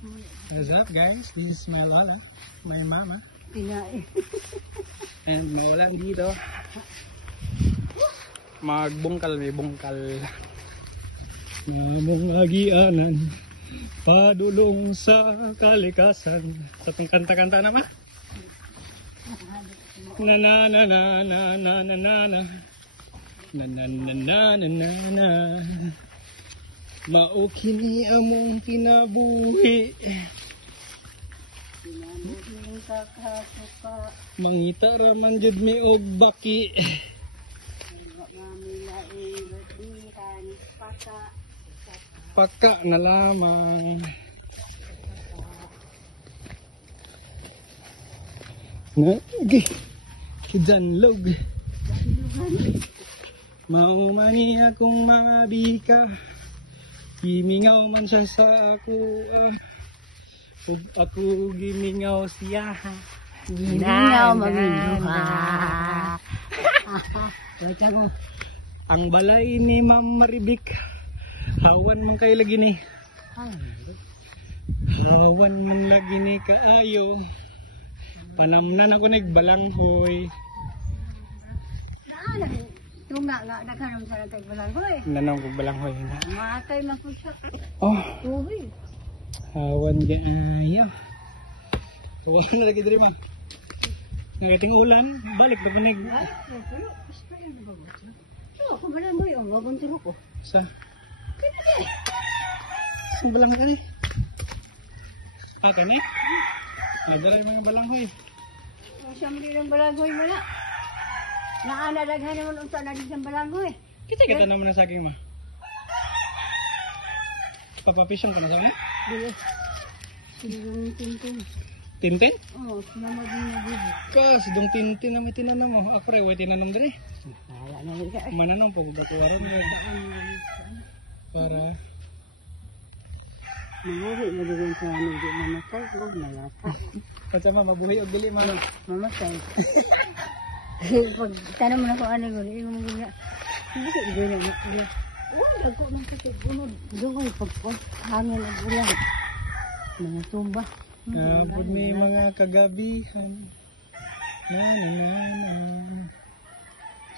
What's up guys? This is my lola, my mama. And mawala dito. Magbungkal, may bungkal. Namong agianan, padulong sa kalikasan. Sa itong kanta-kanta naman. Na na na na na na na na na na na na na na na na. Mao kini among kinabuhi. Mangita ra man jud mi og baki. Paka na lamang. Nagi kidanlog. Mao man ni akong mabika. Gimingaw man siya sa ako. Ako gimingaw siya. Gimingaw maminduha. Ang balay ni Ma'am Maribik. Hawan man kay lagi ni. Hawan man lagi ni kaayo. Panamnan ako nagbalanghoy. Tunga nga naghanam sa natay balanghoy. Nanong ko balanghoy na. Matay man ko siya. Oh, Uy. hawan kaayo. Tuwa na lagi diri ma. Nagating ulan, balik pag nag. Ay, pero basta yan ba? So, ako balanghoy ang wabon turo ko. Sa. Sa balanghoy. Akin eh. Nadaray mo yung balanghoy. Siya mo din ang balanghoy mo na. Naanadaghan naman unta na din sa balanghoy. Kita naman na saging ma. Papapisyon ka na sa amin? Dili. Sinulong tintin. Tintin? Oo, sinamag mo na dito. Kas, dong tintin na may tinanong mo. Ako rin, way tinanong din eh. Wala na rin ka. Mananong po, dito ko rin. Para... Mahuri mo din sa ano, di mamatay ko, malata. At sama, mabuhay o dili mo lang. Mamatay. Pag tanong mo na kung ano ko, hindi mo gula. Hindi ko gula mo gula. Oo, nagko ng kasi gunod. Doon ko pagkon, hangin at gula. Mga tumba. Pag may mga kagabihan. Na na na na.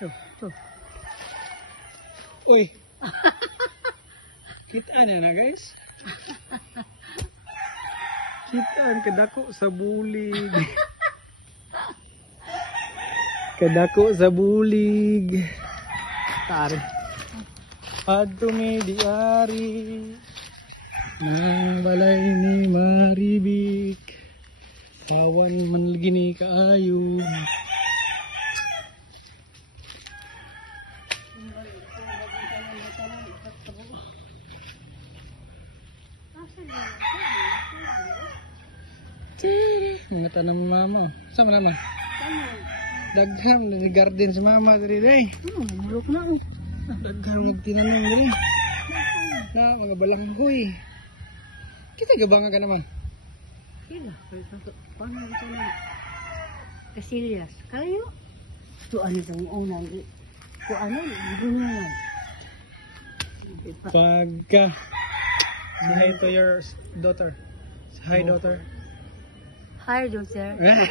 Ito. Uy! Kita na na guys. Kitaan kadako sa bulig. Kadako sa bulig. Tari. Adto mi diari. Nang balay ni Maribik. Kawan man lagi ni kaayo. Mga tanang mama. Sama naman. Dagham ni garden sa mama diri day. Mulok na ako. Dagham og tinanong diri. Na mga balanghoy. Kita gabanga ka naman. Sila, paano ito na? Kasilyas, kayo? Ito ano itong unang, ito ano, bunyan. Pagka say hi to your daughter. Say hi daughter. Hi, doctor. Eh?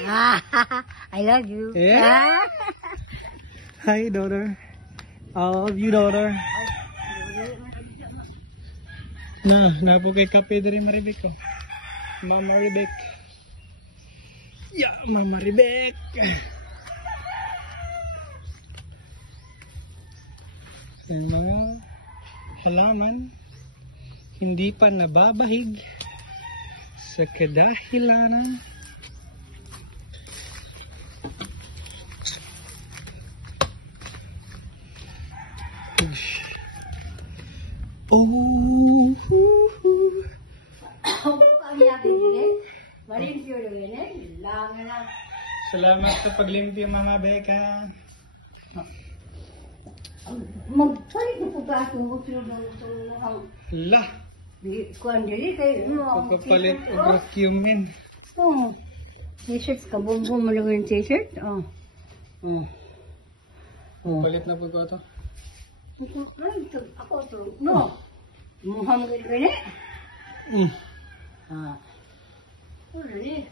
I love you. Yeah? Hi daughter. I love you daughter. Napo kay kape diri Maribik ko. Mama Maribik. Ya, Mama Maribik. Yung mga halaman hindi pa nababahig sa kadahilanan Salamat sa paglimpyo, Mama Becca. Magpalit na po ba ito? Lah, Kuan dili kay mo. pagpapalit o vacuumin. Oh. T-shirts ka bumbong mo lang yung t-shirt. Oh. Oh. Oh. Palit na po ko ito. Ako to. No. Muhang gani. Ha. Uli.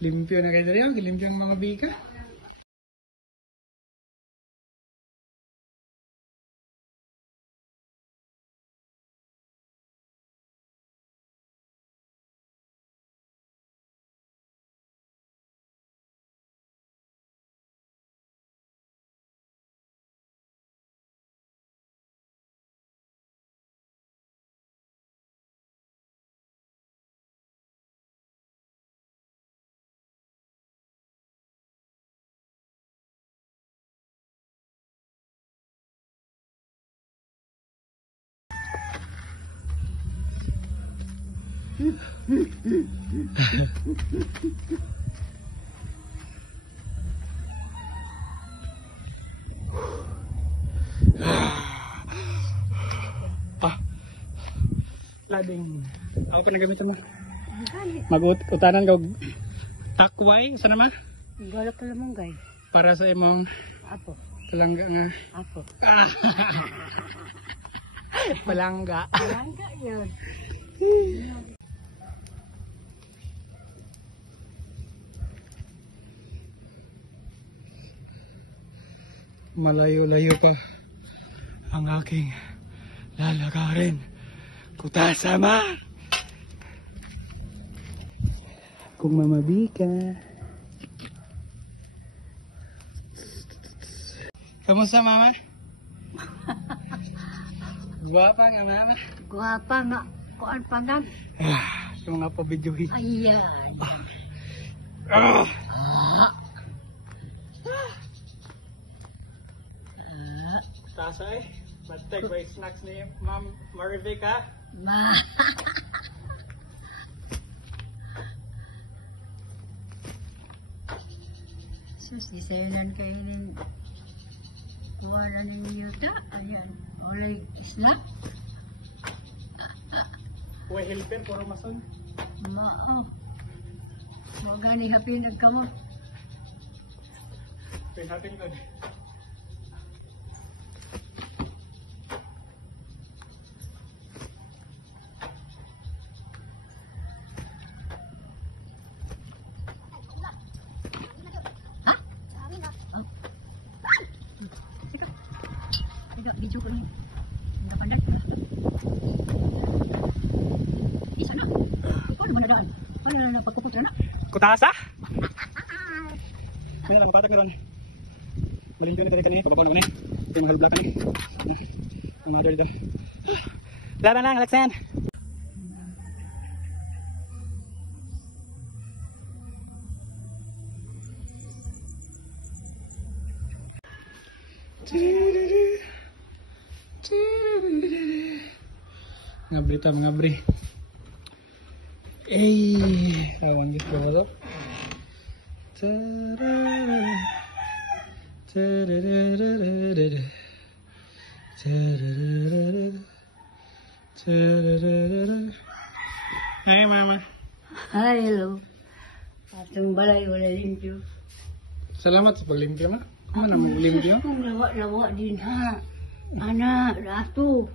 Limpyo na kayo dali, limpyo ang mga bika. Lading. Ako pa nagamitan mo. Mag-utanan ka takway, sana ma? Galak ka lamang guys. Para sa imong Apo. palangga nga. Apo. Palangga. Palangga yun. Malayo-layo pa ang aking lalakarin. Kutasama! Kung mamabika. Kamusta mama? Guwapa nga mama. Guwapa nga. Kuan pa nga. Yung nga pa videohin. Ayan. Tasa eh. Bastag ba yung snacks ni Ma'am Marivic ha? Ma. Sus, disayunan kayo ng tuwanan ninyo ta. Ayan. Walay snack. Uwe helper, puro mason. Mao. Mo gani hapinag ka mo. Pinatin ko. Tidak, video ko ni. Hindi pandang. Di sana. Paano ba nadaan? Paano na napagkupot na? Kutasa? May lang patak meron. Malinjo na kanina, pababaw na kanina. Ito yung halbla kanina. Ang mother dito. Laban lang, Alexan! Ngabri ta mga bri. Tawang gitu loh. Hai mama. Hai, hello. Atong balay wala limpyo. Salamat sa paglimpyo ma. Ano nang limpyo? Kung lawa-lawa din ha. Ana, dato.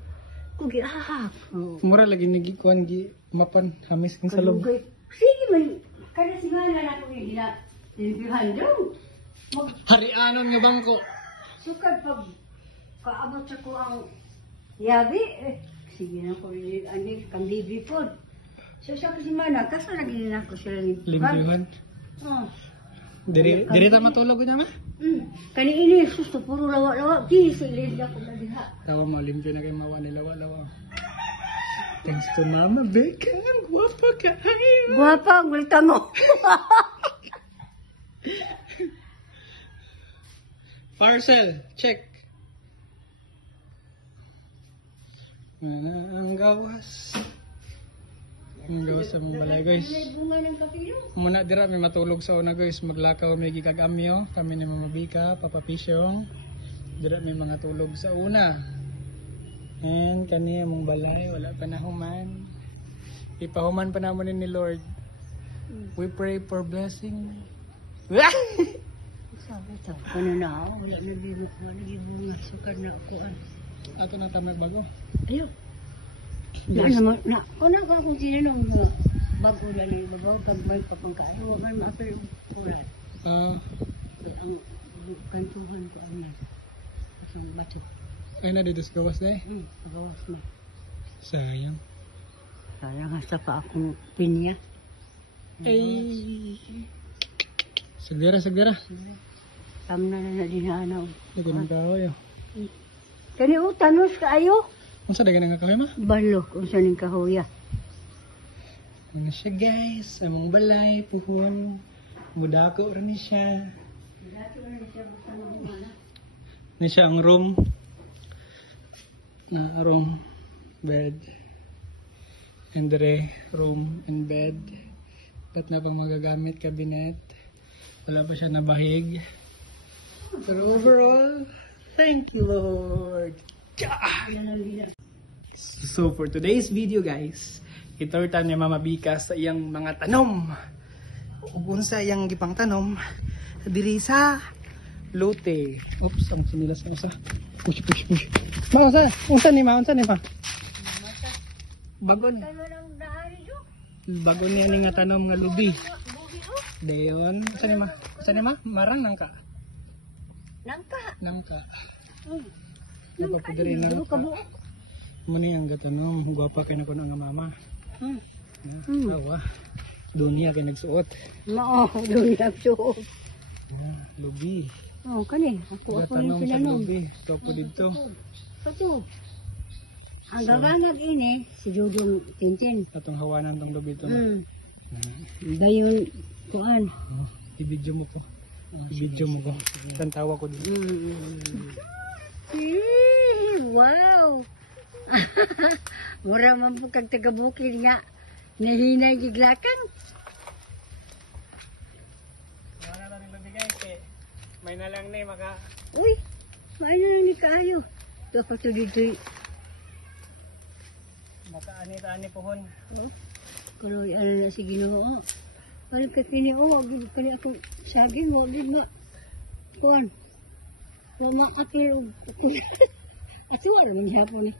Kung giahak. Mura lagi nagikuan gi mapan hamis king salog. Sige man. Kada sigana na ko gila. Limpyohan daw. Mag Harianon nga bangko. sukad pag kaabot sa ko ang yabi. Sige na ko ani kang libre pod. So sa kasimana kaso lagi na ko sila Limpyohan. Oh. Diri ta matulog na ma. Kani ini susto puro lawa-lawa kisi lida ko na diha. Tawa mo limpyo na kay mawa ni lawa-lawa. Thanks to mama Becca. Ang guwapa ka. Guwapa ang gulita mo. Parcel, check. Ang gawas. Ang gawas sa mga balay guys. Bunga ng kapilo. Muna dira may matulog sa una guys. Maglakaw may gigag-amyo. Kami ni Mama Bika, Papa Pisyong. Dira may mga tulog sa una. And kani among balay wala pa na human. Ipahuman pa namon ni Lord. We pray for blessing. Sabi ito. Kano na ako. Wala na din ako. Nagibunga. Sukad na ako. Ato na tamay bago. Ayaw. Na naman. Kung ako kung tinanong na bago na na yung bago. Pag may papangkain. Huwag man maapil yung ulan. Ang kantuhan ko ang yan. Ang bato. Ay na dito sa gawas na eh. Gawas na. Sayang. Sayang hasta pa akong pinya. Ay. Sagdara. Tam na dinanaw. Hindi ko nang kahoy. Kani utanos kaayo? Kung saan dagan nga kahoy ma? Balo kung saan yung kahoya. Ano siya guys? Among balay, puhon. Mudako rin siya. Ini siya ang room. Na room, bed. And the room and bed. At na pang magagamit cabinet. Wala pa siya nabahig. Pero overall, thank you Lord. So for today's video guys, iturtan ni Mama Bika sa iyang mga tanom. Ug unsa iyang gipang tanom diri sa lote. Oops, ang sinilas na isa. Push. Ma, unsa ni ma? Bagon. Bagon niya ni nga tanom nga lubi. Dayon, unsa ni ma? Marang nangka. Nangka. Nangka diri nangka. Muni ang gatanom, gwapa kay nako nga mama. Awa. Dunya kay nagsuot. Mao, dunya nagsuot. Lubi. Kani, ako Tanom sa pinanom. lubi. Ito dito. Ito. Ang gagangag ini, si Dudong Tintin. Atong hawanan tong lubi ito. Dayon, kuan. I-video mo ko. Tantawa ko dito. Wow! Mura man po kag taga-bukid nga. Nahinay giglakan. Wala na rin lubi guys eh. May na lang na maka... Uy! May na lang ni kayo. Ito pa ito dito. Maka-ani pohon. Pero ano na si Ginoo. Ano ka kini wag kini ako saging wag gid ma. Kuan. Wa maakil. Ito wala man hapon eh.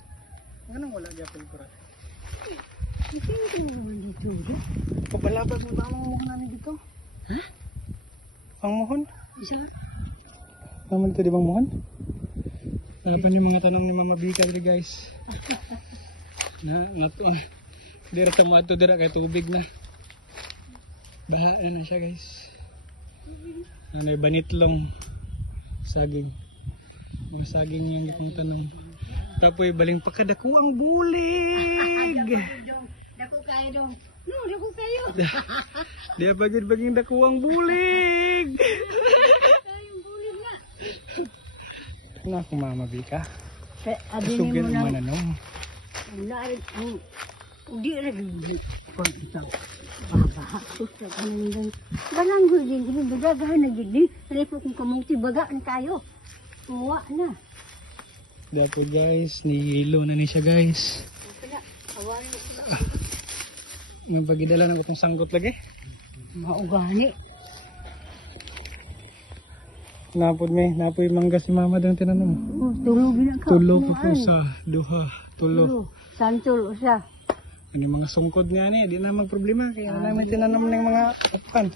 Anong wala gyapon ko ra? Ito ko naman dito. Pabalabas mo ba ang mohon namin dito? Ha? Ang mohon? Isa? Naman ito di bang mohon? Ano pa yung mga tanong ni Mama Bika dito guys? Dira sa mga ito dira kay tubig na. Bahaan na siya guys. Ano yung banitlong saging. Yung saging yung itong tanong. Tapos baling pakadako ang bulig. Dako kayo dong. No, dako kayo. Dia bagid-baging dako ang bulig. Kayong bulig na. Na ako Mama Bika. Adini Sugin mo ang na. mananong. Lari ang di lagi pag ito. Baha susta kanang ganang gudin ini bagagahan na gid ni. Repo kung kamuti bagaan kayo. Uwa na. Dako guys, nihilo na ni siya guys. Kaya awan mo sila. Nang pagidala ng kung sanggot lagi. Maugani. Napoy mangga si Mama dang tinanong. Tulogin ang Tulog po sa duha, tulog. Santul usa. Ini mga sungkod nga ni, di na magproblema kaya namin tinanong ng mga upan.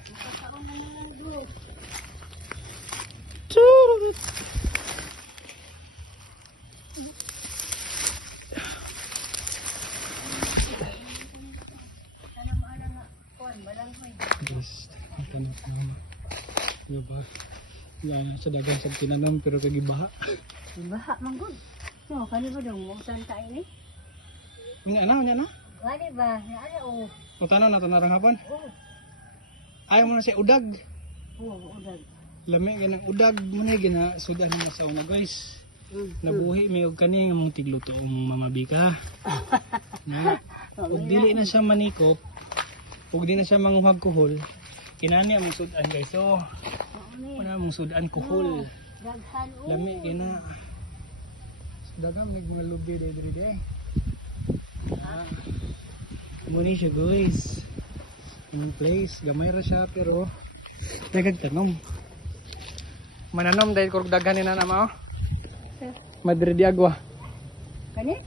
Diba? Wala na sa dagang sa tinanong pero kagibaha. Baha manggod. No, kani ba dong mo san ta ini? Nya na. Kani ba? Ano o? O tanong na tanarang hapon. Ayaw mo na siya udag. Udag. Lami ganang udag mo na gina sudan na sa una guys. Nabuhi may og kani nga mong tigluto ang Mama Bika. Na. Ug dili na siya manikop. Ug di na siya manguhag kuhol. Kinani ang sudan guys. So, wala mong sudan kuhol. Daghan o. Lami gina. Dagang mga lubi diri. Muni siya guys. Yung place, gamay ra siya pero nagagtanom. Mananom dahil kurog daghan ni na mo. Madre di agwa. Kani?